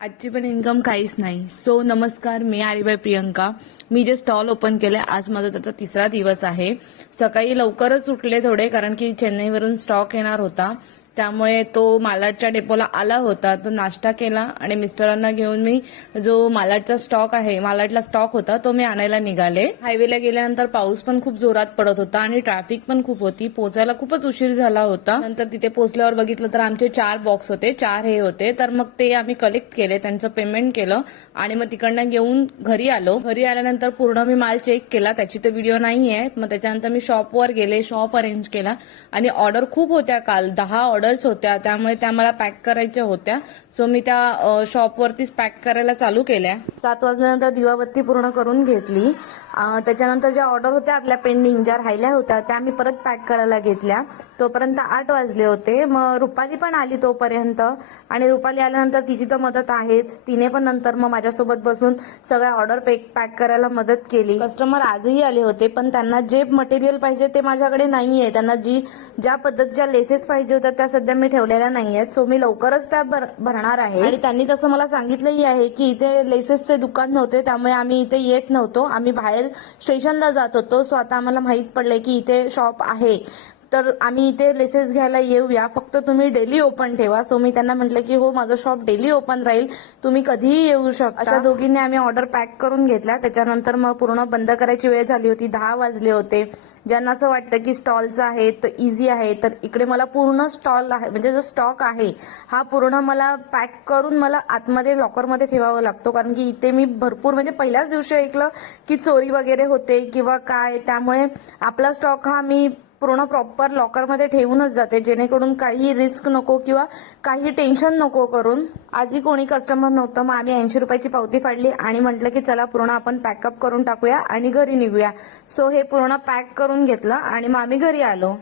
आजची पण इन्कम काहीच नाही. सो नमस्कार, मी आरीबाई प्रियंका. मी जे स्टॉल ओपन केले आज माझा त्याचा तिसरा दिवस आहे. सकाळी लवकरच उठले थोडे, कारण की चेन्नईवरून स्टॉक येणार होता, त्यामुळे तो मालाडच्या डेपोला आला होता. तो नाश्ता केला आणि मिस्टरांना घेऊन मी जो मालाडचा स्टॉक आहे, मालाडला स्टॉक होता तो मी आणायला निघाले. हायवेला गेल्यानंतर पाऊस पण खूप जोरात पडत होता आणि ट्रॅफिक पण खूप होती. पोहोचायला खूपच उशीर झाला होता. नंतर तिथे पोहोचल्यावर बघितलं तर आमचे 4 बॉक्स होते, 4 हे होते. तर मग ते आम्ही कलेक्ट केले, त्यांचं पेमेंट केलं आणि मग तिकडनं घेऊन घरी आलो. घरी आल्यानंतर पूर्ण मी माल चेक केला, त्याची तर व्हिडिओ नाहीये. मग त्याच्यानंतर मी शॉपवर गेले, शॉप अरेंज केला आणि ऑर्डर खूप होत्या. काल 10 ऑर्डर्स होत्या, त्यामुळे त्या मला पॅक करायच्या होत्या. सो मी त्या शॉपवरतीच पॅक करायला चालू केल्या. 7 वाजल्यानंतर दिवाबत्ती पूर्ण करून घेतली. त्याच्यानंतर ज्या ऑर्डर होत्या आपल्या पेंडिंग, ज्या राहिल्या होत्या त्या मी परत पॅक करायला घेतल्या. तोपर्यंत 8 वाजले होते. मग रुपाली पण आली तोपर्यंत, आणि रुपाली आल्यानंतर तिची तर मदत आहेच, तिने पण नंतर मग माझ्यासोबत बसून सगळ्या ऑर्डर पॅक करायला मदत केली. कस्टमर आजही आले होते, पण त्यांना जे मटेरियल पाहिजे ते माझ्याकडे नाहीये. त्यांना ज्या पद्धतीच्या लेसेस पाहिजे होत्या त्या सध्या मी ठेवलेल्या नाहीयेत. सो मी लवकरच त्या भरणार आहे. आणि त्यांनी तसं मला सांगितलंही आहे की इथे लेसेसचे दुकान नव्हते, त्यामुळे आम्ही इथे येत नव्हतो, आम्ही बाहेर स्टेशनला जात होतो. सो आता आम्हाला माहित पडलंय की इथे शॉप आहे, तर आम्ही इथे लेसेस घ्यायला येऊया, फक्त तुम्ही डेली ओपन ठेवा. सो मी त्यांना म्हटलं की हो, माझं शॉप डेली ओपन राहील, तुम्ही कधीही येऊ शकता. अशा दोघींनी आम्ही ऑर्डर पॅक करून घेतल्या. त्याच्यानंतर मग पूर्ण बंद करायची वेळ झाली होती, 10 वाजले होते. ज्यांना असं वाटतं की स्टॉलचं आहे तर इझी आहे, तर इकडे मला पूर्ण स्टॉल आहे, म्हणजे जो स्टॉक आहे हा पूर्ण मला पॅक करून मला आतमध्ये लॉकरमध्ये ठेवावा लागतो. कारण की इथे मी भरपूर, म्हणजे पहिल्याच दिवशी ऐकलं की चोरी वगैरे होते किंवा काय, त्यामुळे आपला स्टॉक हा मी पूर्ण प्रॉपर लॉकरमध्ये ठेवूनच जाते, जेणेकरून काही रिस्क नको किंवा काही टेन्शन नको करून. आजही कोणी कस्टमर नव्हतं, मग आम्ही 80 रुपयाची पावती फाडली आणि म्हटलं की चला पूर्ण आपण पॅकअप करून टाकूया आणि घरी निघूया. सो हे पूर्ण पॅक करून घेतलं आणि मग आम्ही घरी आलो.